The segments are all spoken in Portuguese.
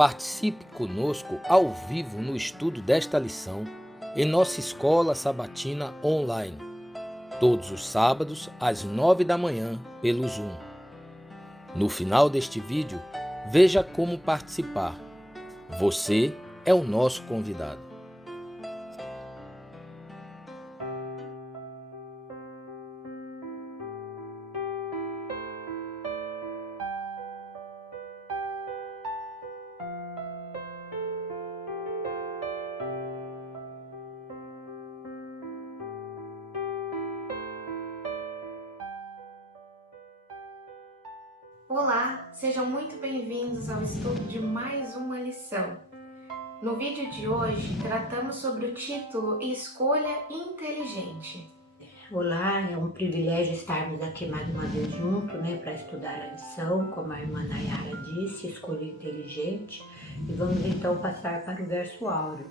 Participe conosco ao vivo no estudo desta lição em nossa escola sabatina online, todos os sábados às 9 da manhã pelo Zoom. No final deste vídeo, veja como participar. Você é o nosso convidado. Olá, sejam muito bem-vindos ao estudo de mais uma lição. No vídeo de hoje, tratamos sobre o título Escolha Inteligente. Olá, é um privilégio estarmos aqui mais uma vez juntos, para estudar a lição, como a irmã Nayara disse, Escolha Inteligente. E vamos então passar para o verso áureo.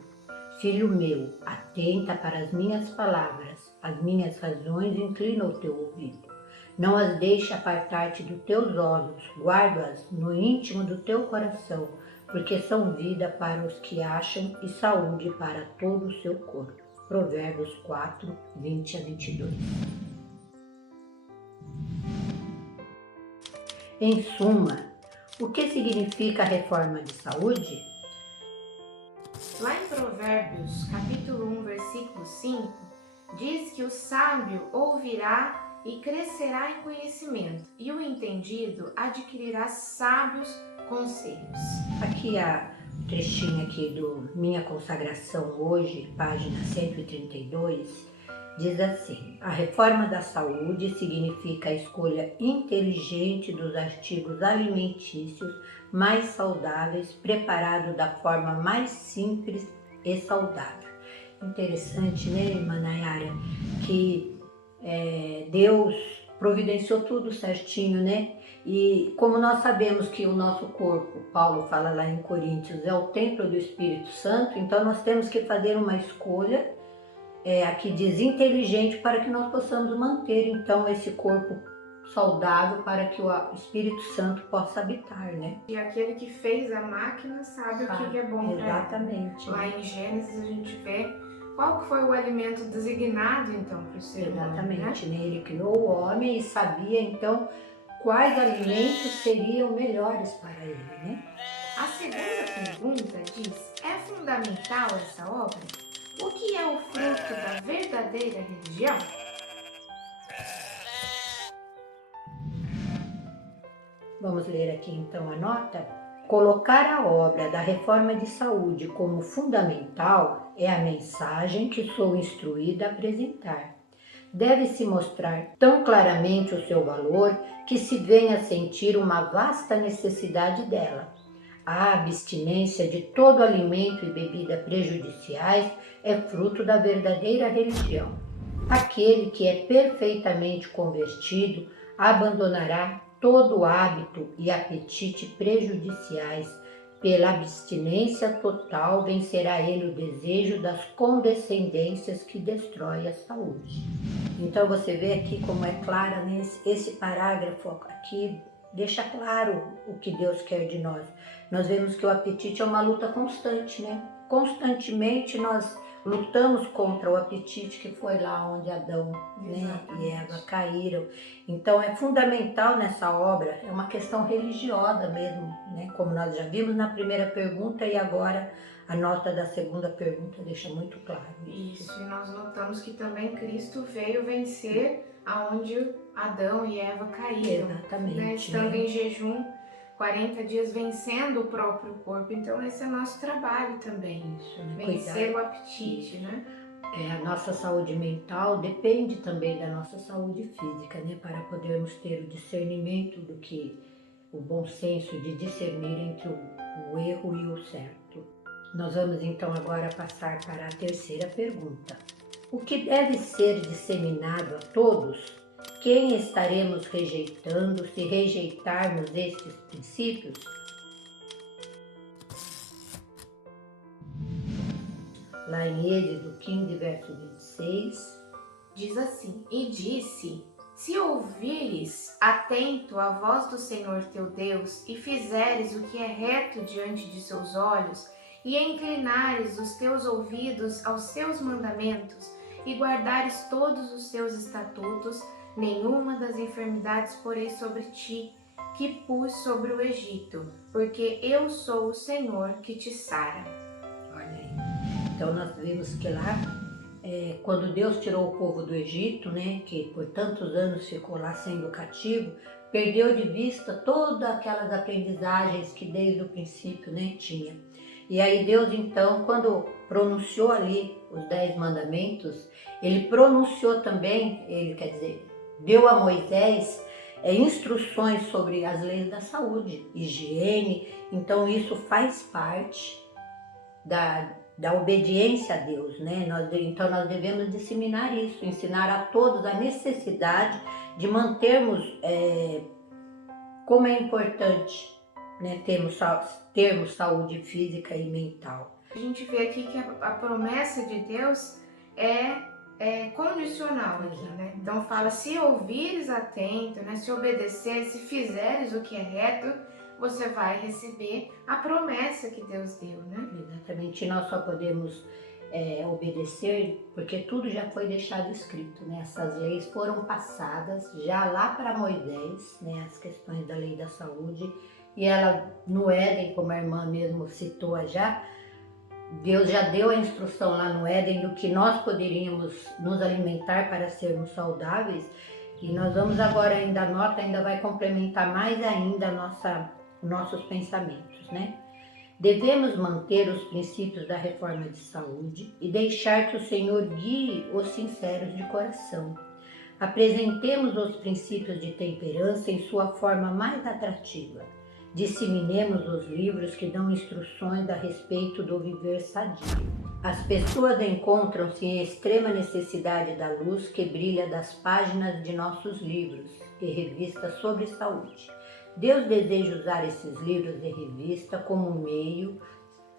Filho meu, atenta para as minhas palavras, as minhas razões inclina o teu ouvido. Não as deixe apartar-te dos teus olhos, guarda-as no íntimo do teu coração, porque são vida para os que acham e saúde para todo o seu corpo. Provérbios 4, 20 a 22. Em suma, o que significa a reforma de saúde? Lá em Provérbios, capítulo 1, versículo 5, diz que o sábio ouvirá e crescerá em conhecimento, e o entendido adquirirá sábios conselhos. Aqui há um trechinho aqui do Minha Consagração Hoje, página 132, diz assim: a reforma da saúde significa a escolha inteligente dos artigos alimentícios mais saudáveis, preparado da forma mais simples e saudável. Interessante, né, irmã Nayara, que Deus providenciou tudo certinho, né? E como nós sabemos que o nosso corpo, Paulo fala lá em Coríntios, é o templo do Espírito Santo, então nós temos que fazer uma escolha, aqui diz inteligente, para que nós possamos manter então esse corpo saudável, para que o Espírito Santo possa habitar, né? E aquele que fez a máquina sabe o que é bom para ela. Exatamente. Lá em Gênesis a gente vê qual foi o alimento designado então para o ser humano. Exatamente, né? Ele criou o homem e sabia então quais alimentos seriam melhores para ele, né? A segunda pergunta diz: é fundamental essa obra? O que é o fruto da verdadeira religião? Vamos ler aqui então a nota. Colocar a obra da reforma de saúde como fundamental é a mensagem que sou instruída a apresentar. Deve-se mostrar tão claramente o seu valor que se venha a sentir uma vasta necessidade dela. A abstinência de todo alimento e bebida prejudiciais é fruto da verdadeira religião. Aquele que é perfeitamente convertido abandonará todo hábito e apetite prejudiciais. Pela abstinência total vencerá ele o desejo das condescendências que destrói a saúde. Então você vê aqui como é clara, né? Esse parágrafo aqui deixa claro o que Deus quer de nós. Nós vemos que o apetite é uma luta constante, né? Constantemente nós lutamos contra o apetite, que foi lá onde Adão, e Eva caíram. Então é fundamental nessa obra, é uma questão religiosa mesmo, né? Como nós já vimos na primeira pergunta, e agora a nota da segunda pergunta deixa muito claro isso. E nós notamos que também Cristo veio vencer aonde Adão e Eva caíram. Exatamente. Né? Estando em jejum 40 dias, vencendo o próprio corpo. Então esse é nosso trabalho também. Isso, vencer o apetite, né? A nossa saúde mental depende também da nossa saúde física, né? Para podermos ter o discernimento do que, o bom senso de discernir entre o erro e o certo. Nós vamos então agora passar para a terceira pergunta. O que deve ser disseminado a todos? Quem estaremos rejeitando se rejeitarmos estes princípios? Lá em Êxodo 15, verso 26, diz assim: e disse: Se ouvires atento a voz do Senhor teu Deus, e fizeres o que é reto diante de seus olhos, e inclinares os teus ouvidos aos seus mandamentos, e guardares todos os seus estatutos, nenhuma das enfermidades porei sobre ti, que pus sobre o Egito, porque eu sou o Senhor que te sara. Olha aí. Então nós vimos que lá, quando Deus tirou o povo do Egito, né, que por tantos anos ficou lá sendo cativo, perdeu de vista todas aquelas aprendizagens que desde o princípio, né, tinha. E aí Deus então, quando pronunciou ali os 10 mandamentos, ele pronunciou também, deu a Moisés instruções sobre as leis da saúde, higiene. Então isso faz parte da obediência a Deus, né? Então nós devemos disseminar isso, ensinar a todos a necessidade de mantermos, como é importante, né, termos saúde física e mental. A gente vê aqui que a promessa de Deus é condicional aqui, né? Então fala, se ouvires atento, né? Se obedecer, se fizeres o que é reto, você vai receber a promessa que Deus deu, né? Exatamente, nós só podemos obedecer porque tudo já foi deixado escrito, né? Essas leis foram passadas já lá para Moisés, né? As questões da lei da saúde, e ela no Éden, como a irmã mesmo citou já, Deus já deu a instrução lá no Éden do que nós poderíamos nos alimentar para sermos saudáveis, e nós vamos agora ainda, a nota ainda vai complementar mais ainda nossos pensamentos, né? Devemos manter os princípios da reforma de saúde e deixar que o Senhor guie os sinceros de coração. Apresentemos os princípios de temperança em sua forma mais atrativa. Disseminemos os livros que dão instruções a respeito do viver sadio. As pessoas encontram-se em extrema necessidade da luz que brilha das páginas de nossos livros e revistas sobre saúde. Deus deseja usar esses livros e revistas como um meio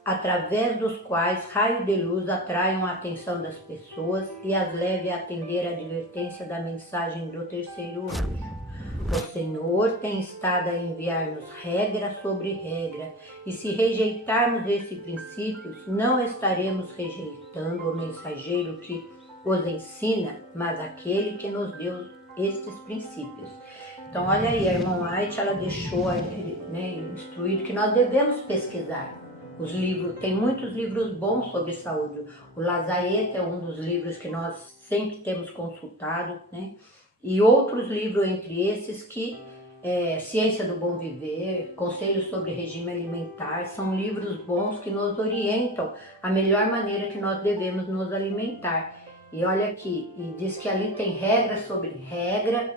através dos quais raios de luz atraiam a atenção das pessoas e as leve a atender a advertência da mensagem do terceiro anjo. O Senhor tem estado a enviar-nos regra sobre regra, e se rejeitarmos esses princípios, não estaremos rejeitando o mensageiro que os ensina, mas aquele que nos deu estes princípios. Então olha aí, a irmã White, ela deixou, né, instruído que nós devemos pesquisar os livros. Tem muitos livros bons sobre saúde. O Lazaeta é um dos livros que nós sempre temos consultado, né? E outros livros entre esses que Ciência do Bom Viver, Conselhos sobre Regime Alimentar, são livros bons que nos orientam a melhor maneira que nós devemos nos alimentar. E olha aqui, e diz que ali tem regra sobre regra,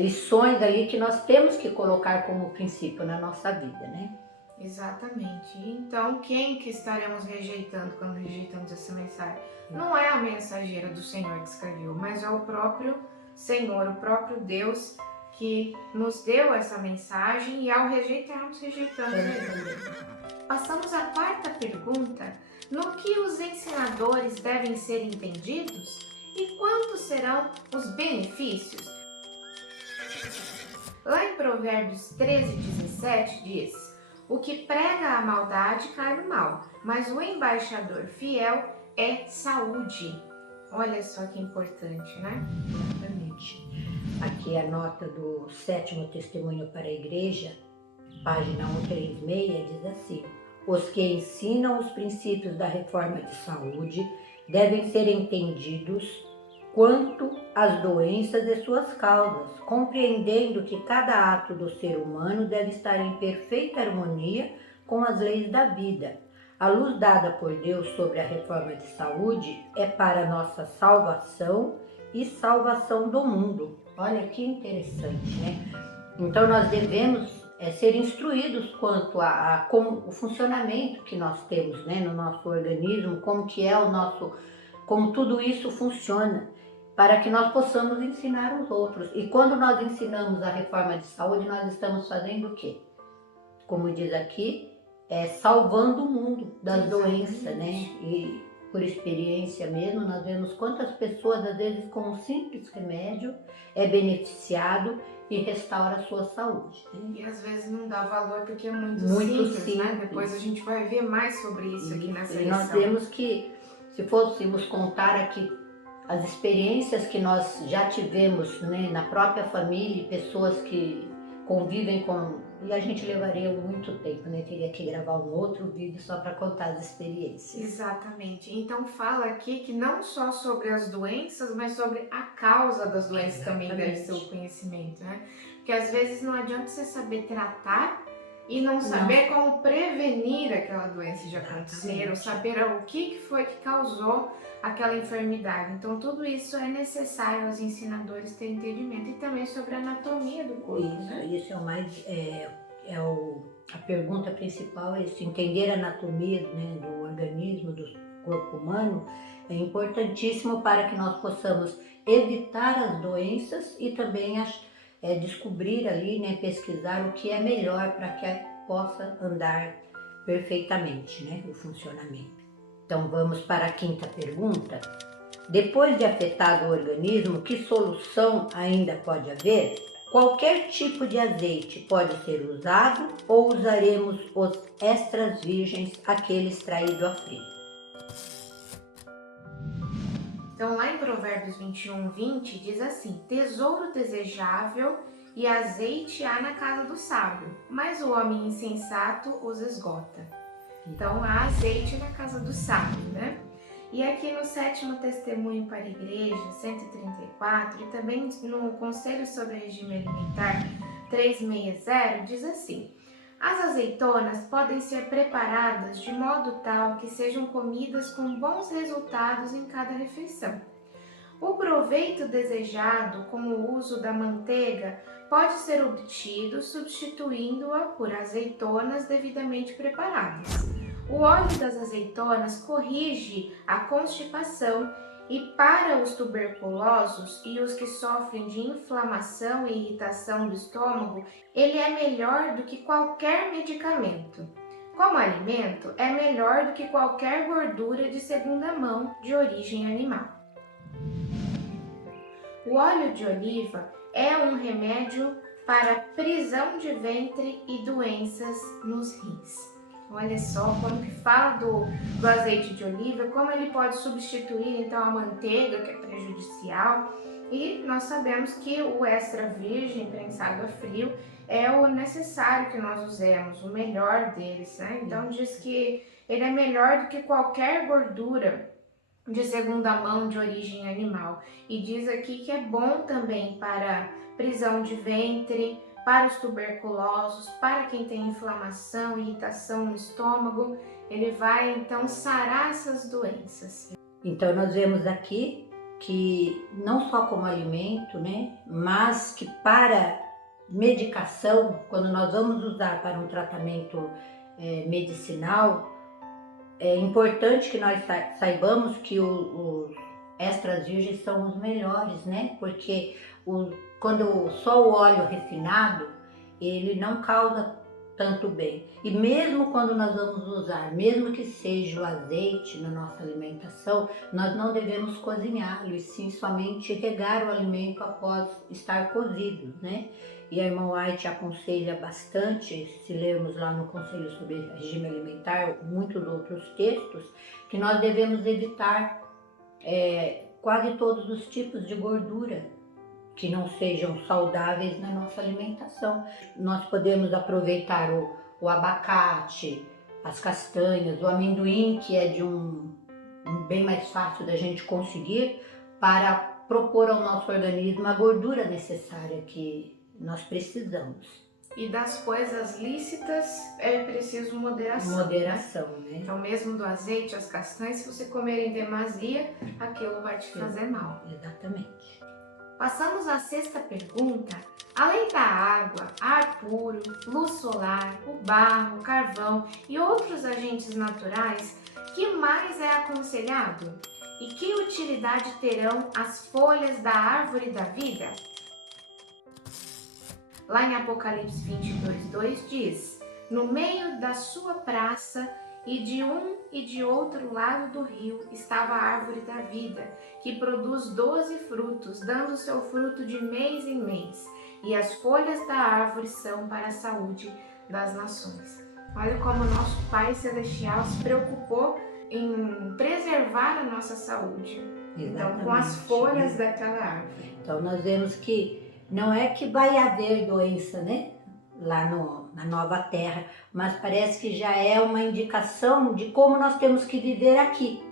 lições ali que nós temos que colocar como princípio na nossa vida, né? Exatamente. Então, quem que estaremos rejeitando quando rejeitamos essa mensagem? Não é a mensageira do Senhor que escreveu, mas é o próprio Senhor, o próprio Deus que nos deu essa mensagem, e ao rejeitarmos, rejeitamos ele. Passamos à quarta pergunta: no que os ensinadores devem ser entendidos e quantos serão os benefícios? Lá em Provérbios 13:17 diz: o que prega a maldade cai no mal, mas o embaixador fiel é saúde. Olha só que importante, né? Exatamente. Aqui a nota do 7º Testemunho para a Igreja, página 136, diz assim: os que ensinam os princípios da reforma de saúde devem ser entendidos quanto às doenças e suas causas, compreendendo que cada ato do ser humano deve estar em perfeita harmonia com as leis da vida. A luz dada por Deus sobre a reforma de saúde é para nossa salvação e salvação do mundo. Olha que interessante, né? Então nós devemos ser instruídos quanto a como o funcionamento que nós temos, né, no nosso organismo, como que é como tudo isso funciona, para que nós possamos ensinar os outros. E quando nós ensinamos a reforma de saúde, nós estamos fazendo o quê? Como diz aqui, salvando o mundo das doenças, né? por experiência mesmo, nós vemos quantas pessoas, às vezes, com um simples remédio, é beneficiado e restaura a sua saúde. E às vezes não dá valor porque é muito simples, né? Depois a gente vai ver mais sobre isso aqui nessa lição. Nós vemos que, se fôssemos contar aqui as experiências que nós já tivemos, né, na própria família, pessoas que convivem com... E a gente levaria muito tempo, né? Teria que gravar um outro vídeo só para contar as experiências. Exatamente. Então fala aqui que não só sobre as doenças, mas sobre a causa das doenças também deve ser o conhecimento, né? Porque às vezes não adianta você saber tratar e não saber como prevenir aquela doença de acontecer, ou saber o que foi que causou aquela enfermidade. Então tudo isso é necessário aos ensinadores terem entendimento, e também sobre a anatomia do corpo. Isso é o mais... a pergunta principal é isso, entender a anatomia, né, do organismo, do corpo humano, é importantíssimo para que nós possamos evitar as doenças e também descobrir ali, né, pesquisar o que é melhor para que possa andar perfeitamente, né, o funcionamento. Então vamos para a quinta pergunta. Depois de afetado o organismo, que solução ainda pode haver? Qualquer tipo de azeite pode ser usado ou usaremos os extras virgens, aquele extraído a frio? Então lá em Provérbios 21:20 diz assim: tesouro desejável e azeite há na casa do sábio, mas o homem insensato os esgota. Então há azeite na casa do sábio, né? E aqui no Sétimo Testemunho para a Igreja, 134, e também no Conselho sobre Regime Alimentar 360, diz assim: as azeitonas podem ser preparadas de modo tal que sejam comidas com bons resultados em cada refeição. O proveito desejado com o uso da manteiga pode ser obtido substituindo-a por azeitonas devidamente preparadas. O óleo das azeitonas corrige a constipação e, para os tuberculosos e os que sofrem de inflamação e irritação do estômago, ele é melhor do que qualquer medicamento. Como alimento, é melhor do que qualquer gordura de segunda mão de origem animal. O óleo de oliva é um remédio para prisão de ventre e doenças nos rins. Olha só como que fala do azeite de oliva, como ele pode substituir então a manteiga, que é prejudicial. E nós sabemos que o extra virgem prensado a frio é o necessário que nós usemos, o melhor deles, né? Então diz que ele é melhor do que qualquer gordura de segunda mão de origem animal. E diz aqui que é bom também para prisão de ventre, para os tuberculosos, para quem tem inflamação, irritação no estômago. Ele vai então sarar essas doenças. Então nós vemos aqui que não só como alimento, né, mas que para medicação, quando nós vamos usar para um tratamento medicinal, é importante que nós saibamos que os extras virgens são os melhores, né? Porque quando só o óleo refinado, ele não causa tanto bem. E mesmo quando nós vamos usar, mesmo que seja o azeite na nossa alimentação, nós não devemos cozinhá-lo, e sim somente regar o alimento após estar cozido, né? E a irmã White aconselha bastante, se lermos lá no Conselho sobre Regime Alimentar, muitos outros textos, que nós devemos evitar quase todos os tipos de gordura que não sejam saudáveis na nossa alimentação. Nós podemos aproveitar o abacate, as castanhas, o amendoim, que é de um bem mais fácil da gente conseguir, para propor ao nosso organismo a gordura necessária que nós precisamos. E das coisas lícitas é preciso moderação. Moderação, né? Então mesmo do azeite, as castanhas, se você comer em demasia, aquilo vai te fazer mal. Exatamente. Passamos à sexta pergunta. Além da água, ar puro, luz solar, o barro, o carvão e outros agentes naturais, que mais é aconselhado? E que utilidade terão as folhas da árvore da vida? Lá em Apocalipse 22:2 diz: no meio da sua praça E de um e de outro lado do rio estava a árvore da vida, que produz 12 frutos, dando seu fruto de mês em mês. E as folhas da árvore são para a saúde das nações. Olha como nosso Pai Celestial se preocupou em preservar a nossa saúde. Então, com as folhas daquela árvore. Então, nós vemos que não é que vai haver doença, né? Lá na nova terra, mas parece que já é uma indicação de como nós temos que viver aqui.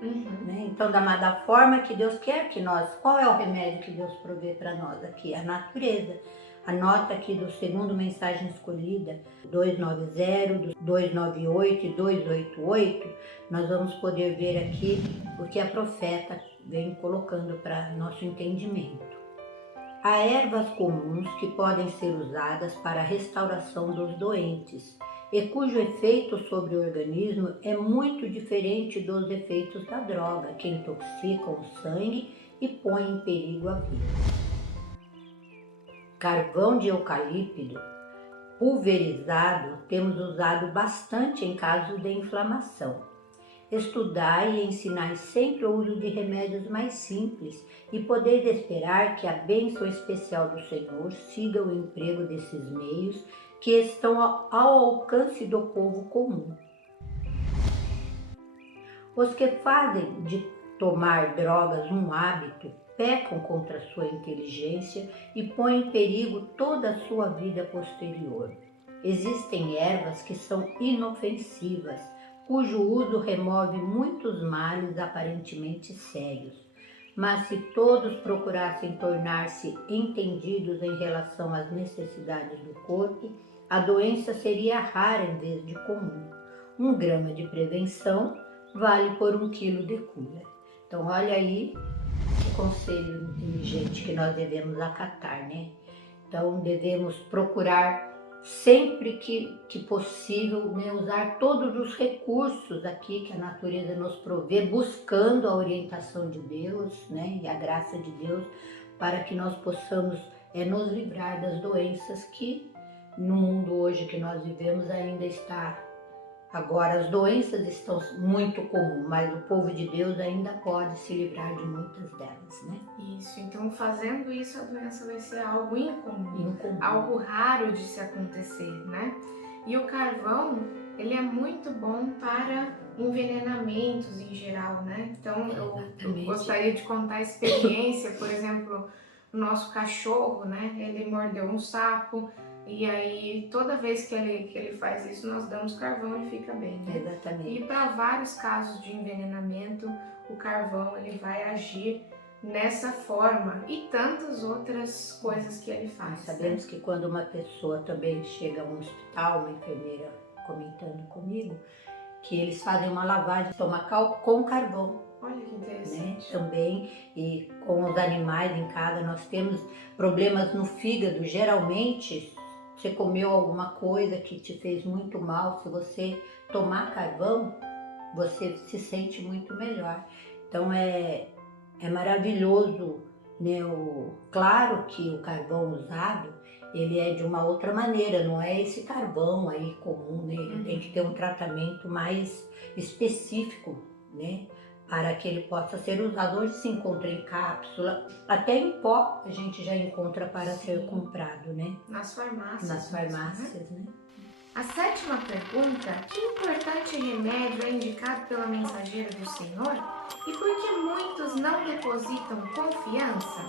Né? Então, da forma que Deus quer que nós, qual é o remédio que Deus provê para nós aqui? A natureza. A nota aqui do segundo Mensagem Escolhida, 290, 298 e 288, nós vamos poder ver aqui o que a profeta vem colocando para nosso entendimento. Há ervas comuns que podem ser usadas para a restauração dos doentes e cujo efeito sobre o organismo é muito diferente dos efeitos da droga, que intoxicam o sangue e põem em perigo a vida. Carvão de eucalipto pulverizado temos usado bastante em casos de inflamação. Estudai e ensinai sempre o uso de remédios mais simples e podeis esperar que a bênção especial do Senhor siga o emprego desses meios que estão ao alcance do povo comum. Os que fazem de tomar drogas um hábito pecam contra sua inteligência e põem em perigo toda a sua vida posterior. Existem ervas que são inofensivas, cujo uso remove muitos males aparentemente sérios. Mas se todos procurassem tornar-se entendidos em relação às necessidades do corpo, a doença seria rara em vez de comum. 1 grama de prevenção vale por 1 quilo de cura. Então, olha aí que conselho inteligente que nós devemos acatar, né? Então, devemos procurar sempre que possível, né, usar todos os recursos aqui que a natureza nos provê, buscando a orientação de Deus, né, e a graça de Deus, para que nós possamos nos livrar das doenças que no mundo hoje que nós vivemos ainda está. Agora, as doenças estão muito comuns, mas o povo de Deus ainda pode se livrar de muitas delas, né? Isso, então fazendo isso a doença vai ser algo incomum, algo raro de se acontecer, né? E o carvão, ele é muito bom para envenenamentos em geral, né? Então eu gostaria de contar a experiência, por exemplo, o nosso cachorro, né? Ele mordeu um sapo. E aí, toda vez que ele faz isso, nós damos carvão e fica bem, né? Exatamente. E para vários casos de envenenamento, o carvão ele vai agir nessa forma e tantas outras coisas que ele faz. Nós sabemos que quando uma pessoa também chega a um hospital, uma enfermeira comentando comigo, que eles fazem uma lavagem estomacal com carvão. Olha que interessante. Né? Também, e com os animais em casa, nós temos problemas no fígado. Geralmente, você comeu alguma coisa que te fez muito mal, se você tomar carvão, você se sente muito melhor. Então é maravilhoso, né? Claro que o carvão usado, ele é de uma outra maneira, não é esse carvão aí comum, né? Ele tem que ter um tratamento mais específico, né? Para que ele possa ser usado. Hoje se encontra em cápsula, até em pó a gente já encontra para ser comprado, né? Nas farmácias. Nas farmácias, né? A 7ª pergunta: que importante remédio é indicado pela mensageira do Senhor e por que muitos não depositam confiança?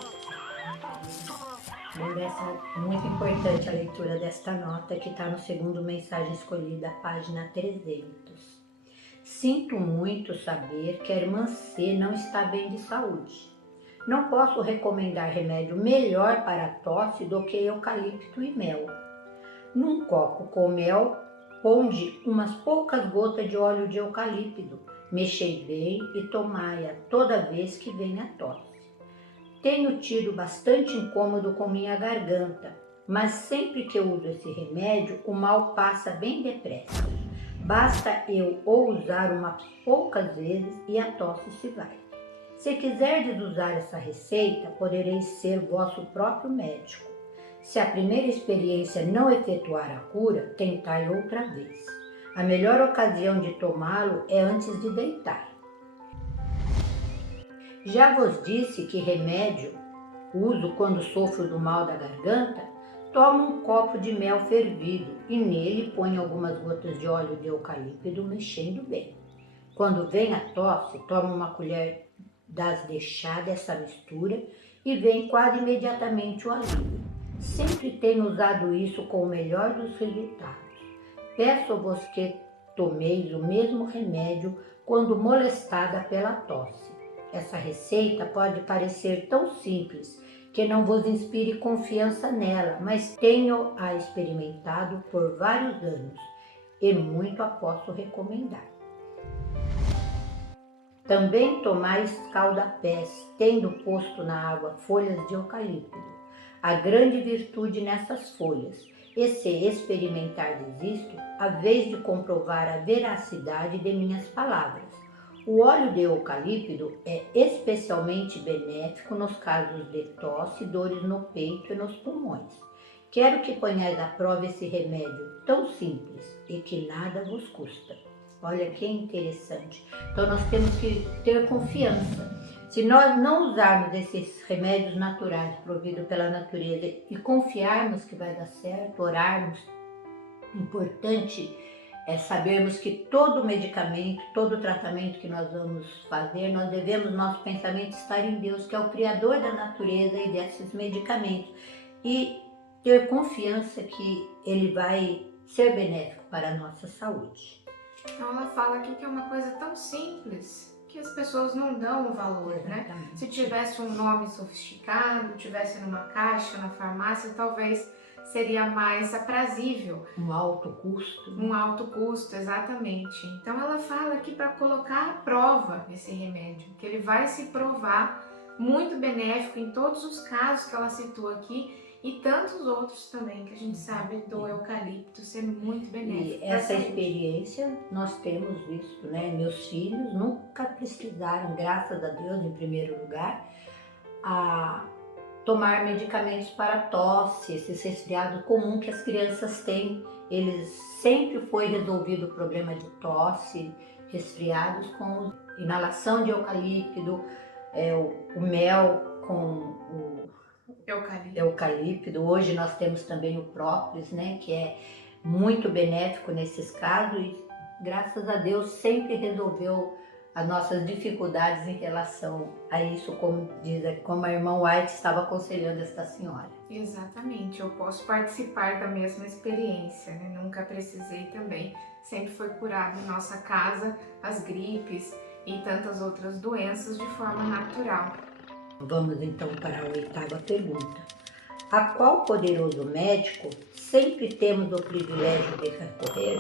Essa é muito importante a leitura desta nota que está no segundo Mensagem Escolhida, página 300. Sinto muito saber que a irmã C não está bem de saúde. Não posso recomendar remédio melhor para a tosse do que eucalipto e mel. Num copo com mel, ponde umas poucas gotas de óleo de eucalipto. Mexei bem e tomai-a toda vez que vem a tosse. Tenho tido bastante incômodo com minha garganta, mas sempre que eu uso esse remédio, o mal passa bem depressa. Basta eu o usar umas poucas vezes e a tosse se vai. Se quiserdes usar essa receita, podereis ser vosso próprio médico. Se a primeira experiência não efetuar a cura, tentai outra vez. A melhor ocasião de tomá-lo é antes de deitar. Já vos disse que remédio uso quando sofro do mal da garganta? Toma um copo de mel fervido e nele põe algumas gotas de óleo de eucalipto, mexendo bem. Quando vem a tosse, toma uma colher das de chá dessa mistura e vem quase imediatamente o alívio. Sempre tenho usado isso com o melhor dos resultados. Peço-vos que tomeis o mesmo remédio quando molestada pela tosse. Essa receita pode parecer tão simples que não vos inspire confiança nela, mas tenho-a experimentado por vários anos e muito a posso recomendar. Também tomais escalda-pés, tendo posto na água folhas de eucalipto. Há grande virtude nessas folhas, e se experimentardes isto, haveis de comprovar a veracidade de minhas palavras. O óleo de eucalipto é especialmente benéfico nos casos de tosse, dores no peito e nos pulmões. Quero que ponhais à prova esse remédio tão simples e que nada vos custa. Olha que interessante. Então nós temos que ter confiança. Se nós não usarmos esses remédios naturais providos pela natureza e confiarmos que vai dar certo, orarmos, importante é sabermos que todo medicamento, todo tratamento que nós vamos fazer, nós devemos, nosso pensamento estar em Deus, que é o Criador da natureza e desses medicamentos, e ter confiança que Ele vai ser benéfico para a nossa saúde. Então ela fala aqui que é uma coisa tão simples que as pessoas não dão o valor, né? Se tivesse um nome sofisticado, tivesse numa caixa, na farmácia, talvez seria mais aprazível. Um alto custo. Um alto custo, exatamente. Então ela fala aqui para colocar à prova esse remédio, que ele vai se provar muito benéfico em todos os casos que ela citou aqui e tantos outros também que a gente sabe do eucalipto ser muito benéfico. E essa experiência nós temos visto, né? Meus filhos nunca precisaram, graças a Deus, em primeiro lugar, a tomar medicamentos para tosse, esse resfriado comum que as crianças têm. Eles sempre foi resolvido o problema de tosse, resfriados com inalação de eucalipto, o mel com o eucalipto. Hoje nós temos também o própolis, né, que é muito benéfico nesses casos e graças a Deus sempre resolveu as nossas dificuldades em relação a isso, como a irmã White estava aconselhando esta senhora. Exatamente, eu posso participar da mesma experiência, né? Nunca precisei também, sempre foi curado em nossa casa as gripes e tantas outras doenças de forma natural. Vamos então para a 8ª pergunta. A qual poderoso médico sempre temos o privilégio de recorrer?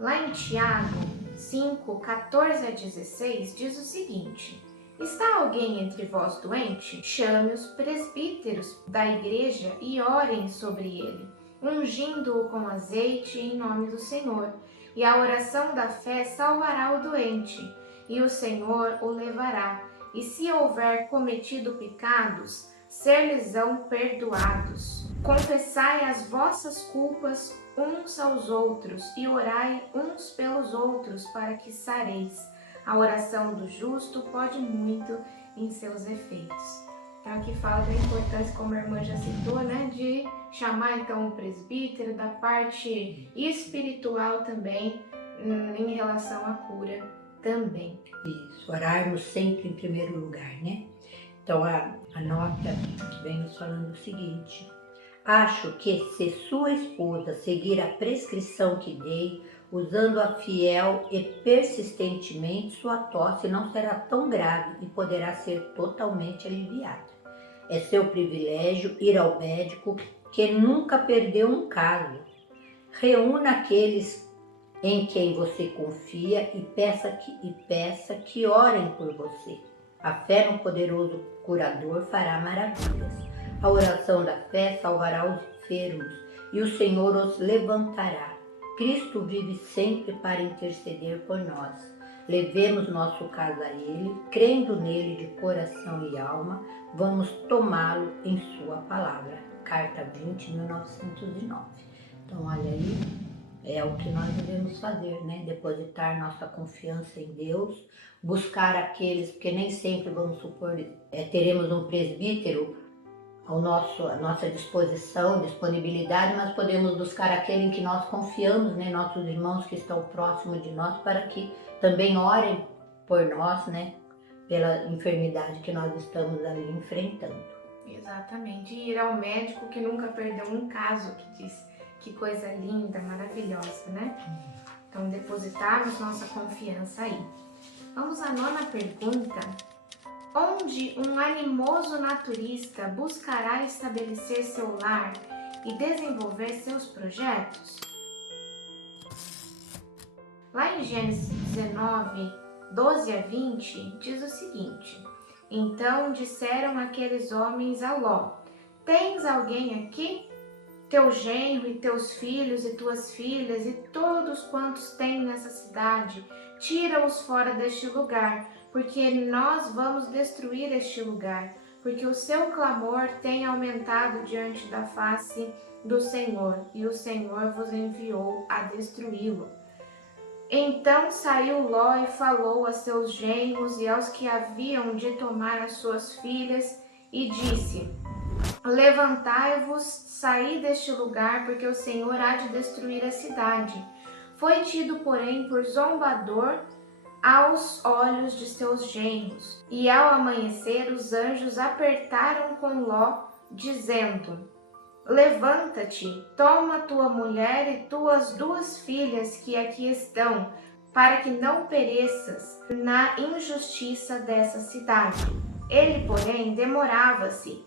Lá em Tiago 5, 14 a 16 diz o seguinte: Está alguém entre vós doente? Chame os presbíteros da igreja e orem sobre ele, ungindo-o com azeite em nome do Senhor. E a oração da fé salvará o doente, e o Senhor o levará. E se houver cometido pecados, ser-lhes-ão perdoados. Confessai as vossas culpas uns aos outros e orai uns pelos outros para que sareis. A oração do justo pode muito em seus efeitos. Então aqui fala da importância, como a irmã já citou, né, de chamar então o presbítero, da parte espiritual também, em relação à cura também. Isso, orarmos sempre em primeiro lugar, né? Então a nota vem nos falando o seguinte: acho que se sua esposa seguir a prescrição que dei, usando-a fiel e persistentemente, sua tosse não será tão grave e poderá ser totalmente aliviada. É seu privilégio ir ao médico que nunca perdeu um caso. Reúna aqueles em quem você confia e peça que orem por você. A fé no poderoso curador fará maravilhas. A oração da fé salvará os enfermos e o Senhor os levantará. Cristo vive sempre para interceder por nós. Levemos nosso caso a Ele, crendo nele de coração e alma, vamos tomá-lo em sua palavra. Carta 20, 1909. Então, olha aí, É o que nós devemos fazer, né? Depositar nossa confiança em Deus, buscar aqueles, porque nem sempre, vamos supor, teremos um presbítero à nossa disposição, disponibilidade, mas podemos buscar aquele em que nós confiamos, né? Nossos irmãos que estão próximos de nós, para que também orem por nós, né? Pela enfermidade que nós estamos ali enfrentando. Exatamente. E ir ao médico que nunca perdeu um caso, que diz que coisa linda, maravilhosa, né? Então, depositarmos nossa confiança aí. Vamos à nona pergunta. Onde um animoso naturista buscará estabelecer seu lar e desenvolver seus projetos? Lá em Gênesis 19, 12 a 20, diz o seguinte: Então disseram aqueles homens a Ló: Tens alguém aqui? Teu genro e teus filhos e tuas filhas e todos quantos têm nessa cidade, tira-os fora deste lugar, porque nós vamos destruir este lugar, porque o seu clamor tem aumentado diante da face do Senhor, e o Senhor vos enviou a destruí-lo. Então saiu Ló e falou a seus genros e aos que haviam de tomar as suas filhas, e disse: Levantai-vos, saí deste lugar, porque o Senhor há de destruir a cidade. Foi tido, porém, por zombador aos olhos de seus genros. E ao amanhecer, os anjos apertaram com Ló, dizendo: Levanta-te, toma tua mulher e tuas 2 filhas que aqui estão, para que não pereças na injustiça dessa cidade. Ele, porém, demorava-se,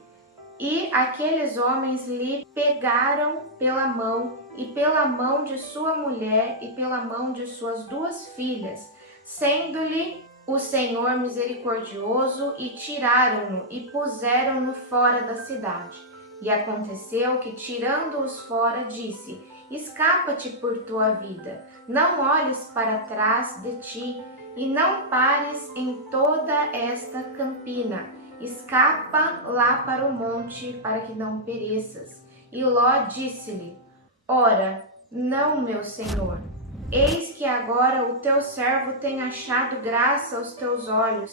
e aqueles homens lhe pegaram pela mão, e pela mão de sua mulher, e pela mão de suas 2 filhas, sendo-lhe o Senhor misericordioso, e tiraram-no e puseram-no fora da cidade. E aconteceu que, tirando-os fora, disse: Escapa-te por tua vida, não olhes para trás de ti, e não pares em toda esta campina. Escapa lá para o monte, para que não pereças. E Ló disse-lhe: Ora, não, meu senhor. Eis que agora o teu servo tem achado graça aos teus olhos,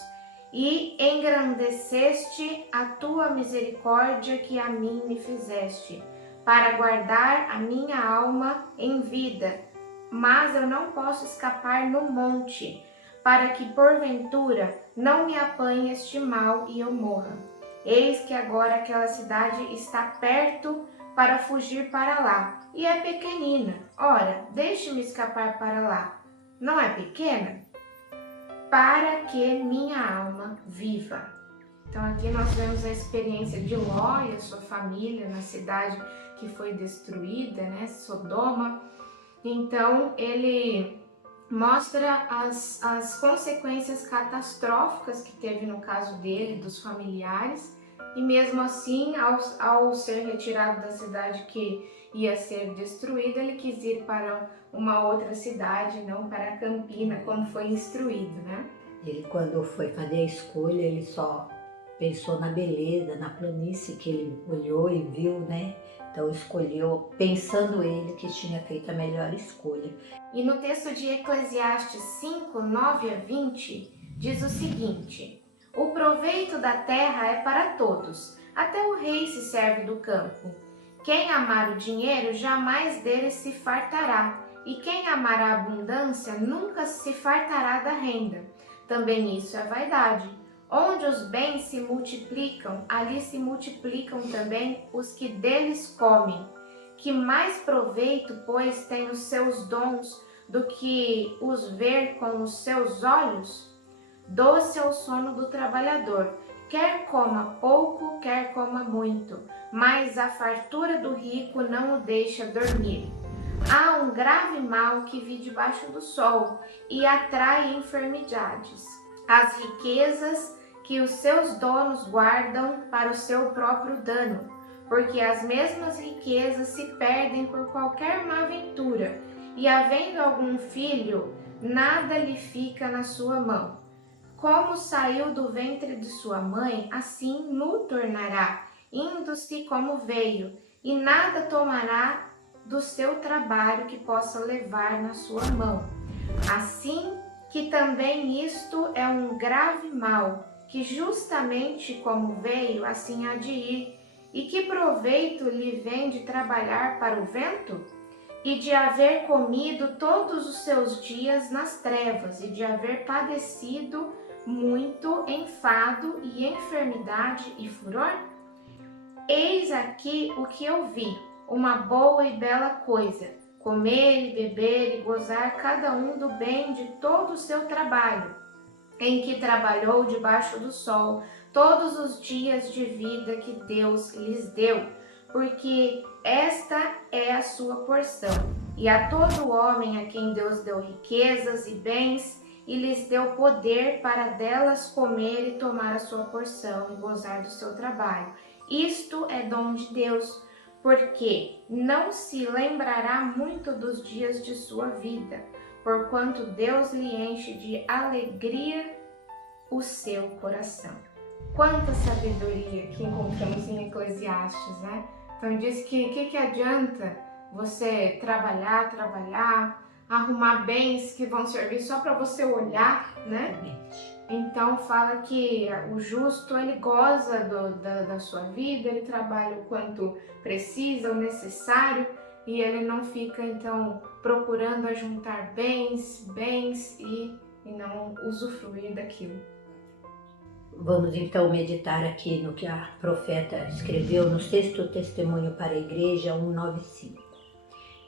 e engrandeceste a tua misericórdia que a mim me fizeste, para guardar a minha alma em vida. Mas eu não posso escapar no monte, para que porventura não me apanhe este mal e eu morra. Eis que agora aquela cidade está perto para fugir para lá, e é pequenina. Ora, deixe-me escapar para lá. Não é pequena? Para que minha alma viva. Então aqui nós vemos a experiência de Ló e a sua família na cidade que foi destruída, né, Sodoma. Então ele mostra as consequências catastróficas que teve no caso dele, dos familiares, e mesmo assim, ao ser retirado da cidade que ia ser destruída, ele quis ir para uma outra cidade, não para Campina, como foi instruído, né? Ele, quando foi fazer a escolha, ele só pensou na beleza, na planície que ele olhou e viu, né? Então escolheu, pensando ele que tinha feito a melhor escolha. E no texto de Eclesiastes 5, 9 a 20, diz o seguinte: O proveito da terra é para todos, até o rei se serve do campo. Quem amar o dinheiro jamais dele se fartará, e quem amar a abundância nunca se fartará da renda. Também isso é vaidade. Onde os bens se multiplicam, ali se multiplicam também os que deles comem. Que mais proveito, pois, tem os seus dons do que os ver com os seus olhos? Doce é o sono do trabalhador, quer coma pouco, quer coma muito, mas a fartura do rico não o deixa dormir. Há um grave mal que vi debaixo do sol e atrai enfermidades. As riquezas que os seus donos guardam para o seu próprio dano, porque as mesmas riquezas se perdem por qualquer má ventura, e havendo algum filho, nada lhe fica na sua mão. Como saiu do ventre de sua mãe, assim nu tornará, indo-se como veio, e nada tomará do seu trabalho que possa levar na sua mão. Assim que também isto é um grave mal, que justamente como veio, assim há de ir. E que proveito lhe vem de trabalhar para o vento? E de haver comido todos os seus dias nas trevas, e de haver padecido muito enfado e enfermidade e furor? Eis aqui o que eu vi, uma boa e bela coisa, comer e beber e gozar cada um do bem de todo o seu trabalho, em que trabalhou debaixo do sol, todos os dias de vida que Deus lhes deu, porque esta é a sua porção. E a todo homem a quem Deus deu riquezas e bens, e lhes deu poder para delas comer e tomar a sua porção e gozar do seu trabalho. Isto é dom de Deus, porque não se lembrará muito dos dias de sua vida, porquanto Deus lhe enche de alegria o seu coração. Quanta sabedoria que encontramos em Eclesiastes, né? Então diz que adianta você trabalhar, arrumar bens que vão servir só para você olhar, né? Então fala que o justo, ele goza da sua vida, ele trabalha o quanto precisa, o necessário, e ele não fica então procurando ajuntar bens e não usufruir daquilo. Vamos então meditar aqui no que a profeta escreveu no 6º Testemunho para a Igreja 1:9-5.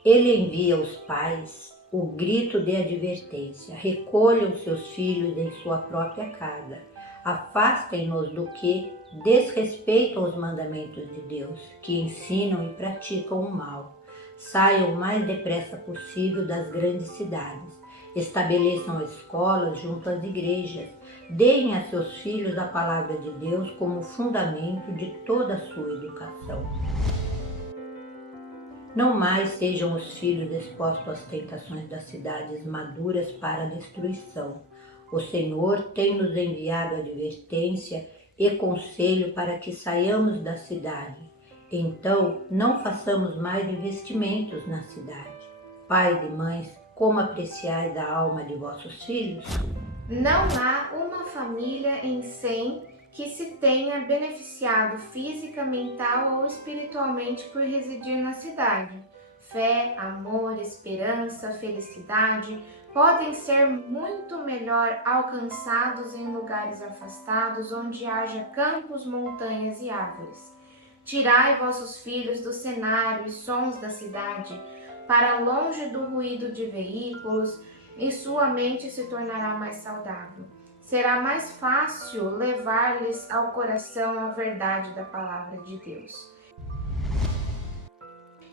Ele envia aos pais o grito de advertência: recolham seus filhos em sua própria casa, afastem-nos do que desrespeitam os mandamentos de Deus, que ensinam e praticam o mal. Saiam o mais depressa possível das grandes cidades, estabeleçam escolas junto às igrejas, deem a seus filhos a palavra de Deus como fundamento de toda a sua educação. Não mais sejam os filhos expostos às tentações das cidades maduras para a destruição. O Senhor tem nos enviado advertência e conselho para que saiamos da cidade. Então, não façamos mais investimentos na cidade. Pais e mães, como apreciais a alma de vossos filhos? Não há uma família em 100 que se tenha beneficiado física, mental ou espiritualmente por residir na cidade. Fé, amor, esperança, felicidade podem ser muito melhor alcançados em lugares afastados, onde haja campos, montanhas e árvores. Tirai vossos filhos do cenário e sons da cidade, para longe do ruído de veículos, e sua mente se tornará mais saudável. Será mais fácil levar-lhes ao coração a verdade da palavra de Deus.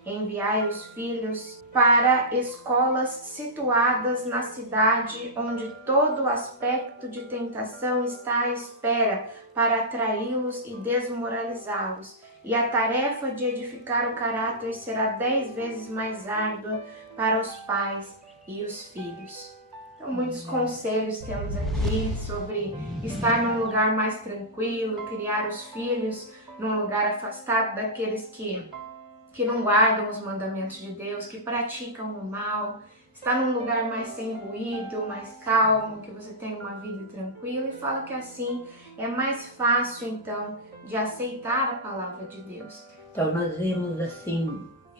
Enviai os filhos para escolas situadas na cidade, onde todo aspecto de tentação está à espera para atraí-los e desmoralizá-los. E a tarefa de edificar o caráter será 10 vezes mais árdua para os pais e os filhos. Então, muitos conselhos temos aqui sobre estar num lugar mais tranquilo, criar os filhos num lugar afastado daqueles que não guardam os mandamentos de Deus, que praticam o mal, estar num lugar mais sem ruído, mais calmo, que você tenha uma vida tranquila, e fala que assim é mais fácil então de aceitar a palavra de Deus. Então nós vemos assim,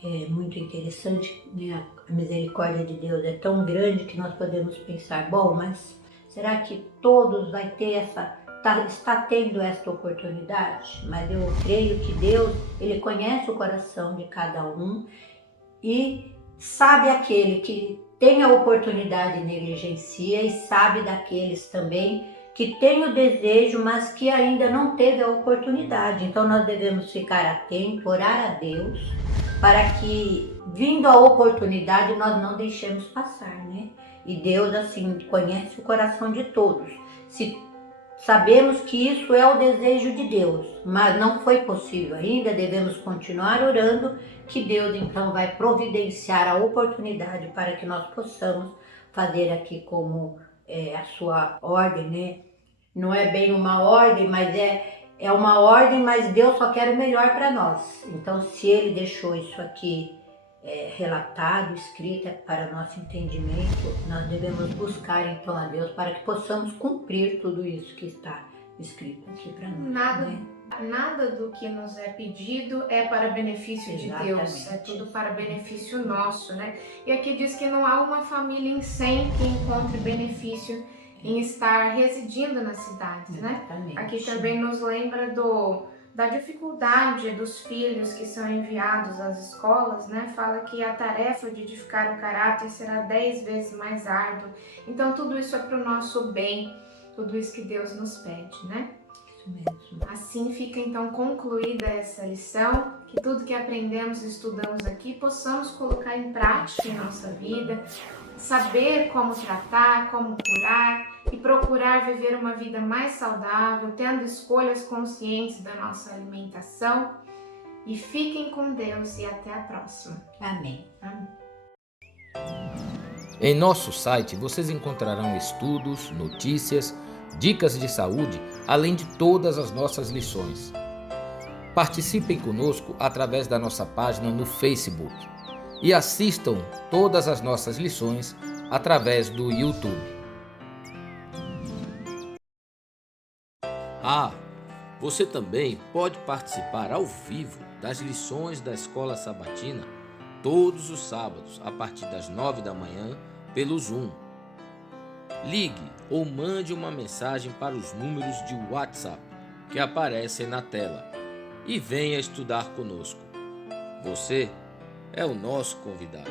é muito interessante, né? A misericórdia de Deus é tão grande que nós podemos pensar, bom, mas será que todos vai ter está tendo esta oportunidade? Mas eu creio que Deus, Ele conhece o coração de cada um e sabe aquele que tem a oportunidade e negligencia, e sabe daqueles também que tem o desejo, mas que ainda não teve a oportunidade. Então nós devemos ficar atentos, orar a Deus, para que, vindo a oportunidade, nós não deixemos passar, né? E Deus, assim, conhece o coração de todos. Se sabemos que isso é o desejo de Deus, mas não foi possível ainda, devemos continuar orando, que Deus então vai providenciar a oportunidade para que nós possamos fazer aqui como a sua ordem, né? Não é bem uma ordem, mas é uma ordem, mas Deus só quer o melhor para nós. Então, se Ele deixou isso aqui relatado, escrita para nosso entendimento, nós devemos buscar então a Deus para que possamos cumprir tudo isso que está escrito aqui para nós. Nada do que nos é pedido é para benefício de Deus, é tudo para benefício nosso, né? E aqui diz que não há uma família em 100 que encontre benefício em estar residindo nas cidades, né? Aqui também nos lembra da dificuldade dos filhos que são enviados às escolas, né? Fala que a tarefa de edificar o caráter será 10 vezes mais árdua. Então tudo isso é para o nosso bem, tudo isso que Deus nos pede, né? Isso mesmo. Assim fica então concluída essa lição, que tudo que aprendemos e estudamos aqui possamos colocar em prática em nossa vida, saber como tratar, como curar e procurar viver uma vida mais saudável, tendo escolhas conscientes da nossa alimentação. E fiquem com Deus e até a próxima. Amém. Amém. Em nosso site vocês encontrarão estudos, notícias, dicas de saúde, além de todas as nossas lições. Participem conosco através da nossa página no Facebook e assistam todas as nossas lições através do YouTube. Você também pode participar ao vivo das lições da Escola Sabatina todos os sábados a partir das 9 da manhã pelo Zoom. Ligue ou mande uma mensagem para os números de WhatsApp que aparecem na tela e venha estudar conosco. Você é o nosso convidado.